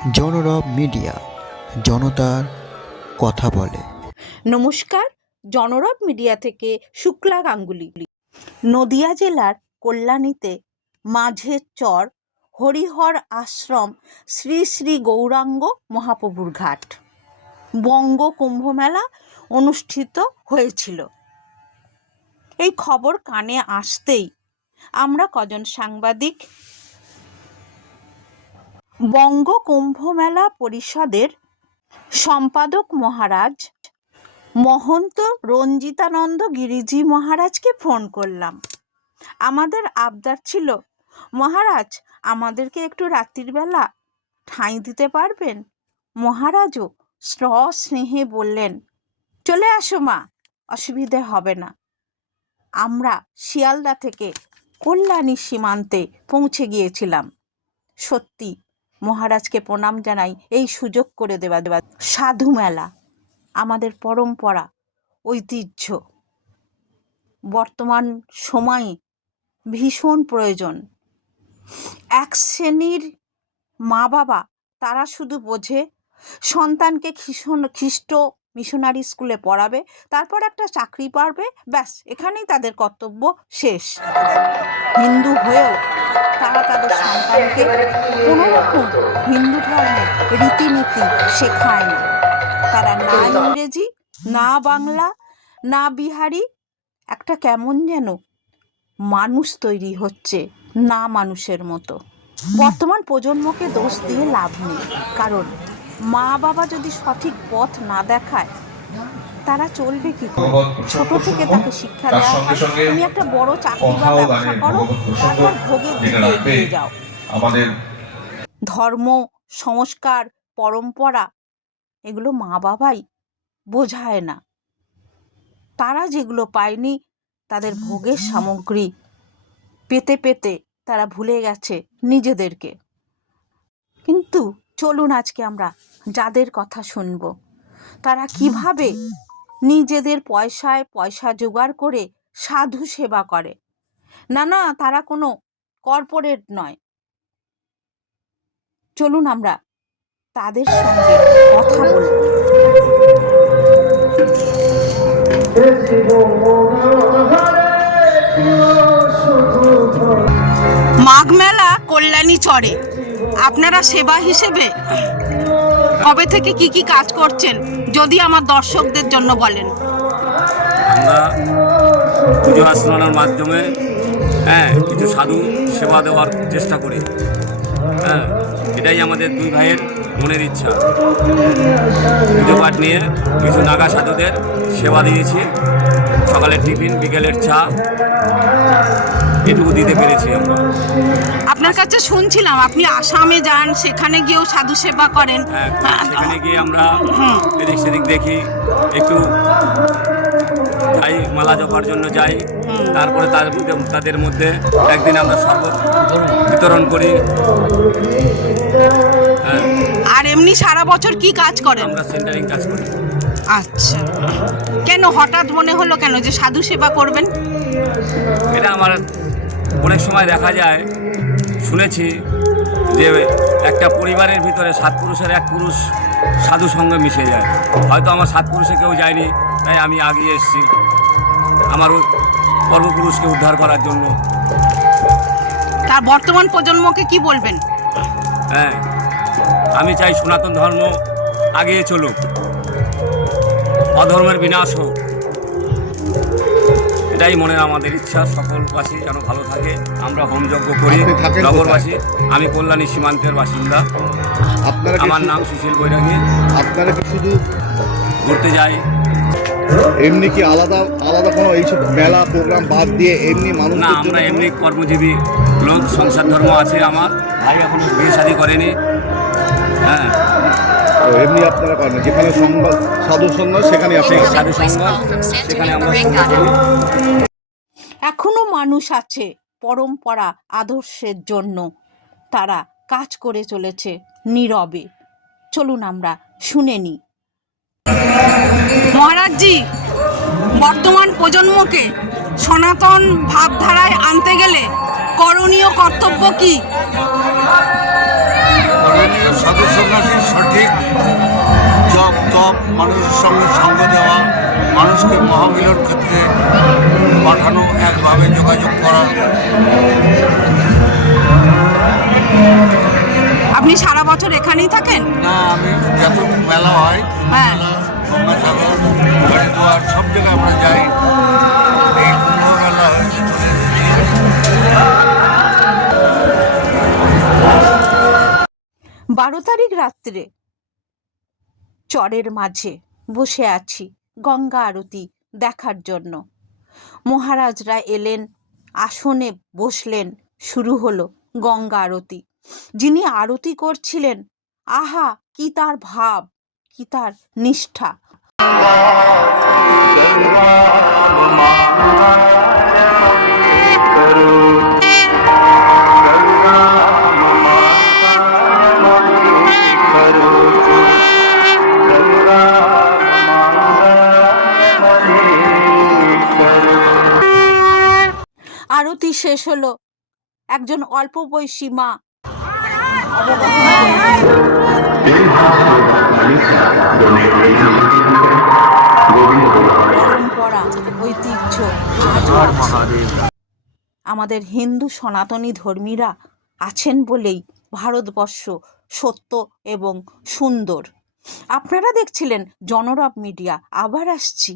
জনরব media, জনতার কথা বলে। নমস্কার, জনরব মিডিয়া থেকে শুক্লা গাঙ্গুলি। নদিয়া জেলার কল্যাণীতে মাঝের চর হরিহর আশ্রম শ্রী শ্রী গৌরাঙ্গ মহাপ্রভুর ঘাট বঙ্গ কুম্ভমেলা অনুষ্ঠিত হয়েছিল। এই খবর কানে আসতেই আমরা কজন সাংবাদিক বঙ্গ কুম্ভমেলা পরিষদের সম্পাদক মহারাজ মহন্ত রঞ্জিতানন্দ গিরিজি মহারাজকে ফোন করলাম। আমাদের আবদার ছিল, মহারাজ আমাদেরকে একটু রাত্রির বেলা ঠাঁই দিতে পারবেন? মহারাজও স্নেহে বললেন, চলে আসো মা, অসুবিধে হবে না। আমরা শিয়ালদা থেকে কল্যাণী সীমান্তে পৌঁছে গিয়েছিলাম। সত্যি মহারাজকে প্রণাম জানাই এই সুযোগ করে দেওয়া। সাধু মেলা আমাদের পরম্পরা, ঐতিহ্য বর্তমান সময়ে ভীষণ প্রয়োজন। এক শ্রেণীর মা বাবা তারা শুধু বোঝে সন্তানকে খ্রিস্ট মিশনারি স্কুলে পড়াবে, তারপর একটা চাকরি পাবে, ব্যাস এখানেই তাদের কর্তব্য শেষ। হিন্দু হয়েও তারা তাদের সন্তানকে কোনো রকম হিন্দু ধর্মের রীতিনীতি শেখায় না। তারা না ইংরেজি, না বাংলা, না বিহারি, একটা কেমন যেন মানুষ তৈরি হচ্ছে না মানুষের মতো। বর্তমান প্রজন্মকে দোষ দিয়ে লাভ নেই, কারণ মা বাবা যদি সঠিক পথ না দেখায় তারা চলবে কি করে? ছোট থেকে তাকে শিক্ষা দেওয়া হয়, তুমি একটা বড় চাকরি বা ব্যবসা করো, তারপর ভোগের দিকে এগিয়ে যাও। আমাদের ধর্ম, সংস্কার, পরম্পরা এগুলো মা বাবাই বোঝায় না। তারা যেগুলো পায়নি, তাদের ভোগের সামগ্রী পেতে পেতে তারা ভুলে গেছে নিজেদেরকে। কিন্তু চলুন আজকে আমরা যাদের কথা শুনব, তারা কিভাবে নিজেদের পয়সায় পয়সা জোগাড় করে সাধু সেবা করে। না, তারা কোনো কর্পোরেট নয়। চলুন আমরা তাদের সঙ্গে কথা বলব। মাঘ মেলা কল্যাণী চরে আপনারা সেবা হিসেবে কবে থেকে কি কি কাজ করছেন, যদি আমার দর্শকদের জন্য বলেন। আমরা পুজো আশ্রমের মাধ্যমে কিছু সাধু সেবা দেওয়ার চেষ্টা করি। এটাই আমাদের দুই ভাইয়ের মনের ইচ্ছা। পুজো পাঠ নিয়ে কিছু নাগা সাধুদের সেবা দিয়েছি। সকালের টিফিন, বিকেলের চা, এটুকু দিতে পেরেছি আমরা। আপনার কাছে শুনছিলাম আপনি আসামে যান, সেখানে গিয়েও সাধু সেবা করেন। সেখানে গিয়ে আমরা এদিক সেদিক দেখি, একটু যাই, মালা জপার জন্য যাই। তারপরে তাদের মধ্যে একদিন আমরা শরবত বিতরণ করি। আর এমনি সারা বছর কি কাজ করেন? আমরা সেন্টারিং কাজ করি। আচ্ছা, কেন হঠাৎ মনে হলো কেন যে সাধু সেবা করবেন? এটা আমার অনেক সময় দেখা যায়, শুনেছি যে একটা পরিবারের ভিতরে 7 পুরুষের 1 পুরুষ সাধু সঙ্গে মিশে যায়। হয়তো আমার 7 পুরুষে কেউ যায়নি, তাই আমি আগিয়ে এসেছি আমার পর্বপুরুষকে উদ্ধার করার জন্য। তার বর্তমান প্রজন্মকে কি বলবেন? আমি চাই সনাতন ধর্ম আগিয়ে চলুক, অধর্মের বিনাশ হোক। এটাই মনের আমাদের ইচ্ছা। সকলবাসী যেন ভালো থাকে। আমরা হোমযজ্ঞ করি নগরবাসী। আমি কল্যাণী সীমান্তের বাসিন্দা। আমার নাম সুশীল বৈরাগী। আপনারা কি শুধু ঘুরতে যাই? এমনি কি আলাদা কোনো এইসব মেলা প্রোগ্রাম বাদ দিয়ে এমনি মানুষ? না, আমরা এমনি কর্মজীবী লোক। সংসার ধর্ম আছে আমার। ভাই এখনো বিয়ে শাদী করেনি। এমনি আপনারা করেন যেখানে সাধু সন্ন্যাস, সেখানে সাধু সঙ্গ, সেখানে আমরা সঙ্গ করি। এখনো মানুষ আছে পরম্পরা আদর্শের জন্য, তারা কাজ করে চলেছে নীরবে। চলুন আমরা শুনে নিই। মহারাজজি, বর্তমান প্রজন্মকে সনাতন ভাবধারায় আনতে গেলে করণীয় কর্তব্য কি? সাধু সঙ্গ সব মানুষের সঙ্গে সঙ্গ দেওয়া, মানুষকে মহামিলন ক্ষেত্রে পাঠানো, একভাবে যোগাযোগ করা। আপনি সারা বছর এখানেই থাকেন? না, আমি যত মেলা হয়, হ্যাঁ। মেলা, গঙ্গাসাগর, হরিদ্বার, সব জায়গায় আমরা যাই। এই কুম্ভ মেলা হয়েছে, চলে এসেছি। 12 তারিখ রাত্রে চরের মাঝে বসে আছি গঙ্গা আরতি দেখার জন্য। মহারাজরা এলেন, আসনে বসলেন, শুরু হলো গঙ্গা আরতি। যিনি আরতি করছিলেন, আহা কি তার ভাব, কি তার নিষ্ঠা! আরতি শেষ হলো, একজন অল্প বয়সী মা পরম্পরা, ঐতিহ্য আমাদের হিন্দু সনাতনী ধর্মীরা আছেন বলেই ভারতবর্ষ সত্য এবং সুন্দর। আপনারা দেখছিলেন জনরব মিডিয়া। আবার আসছি।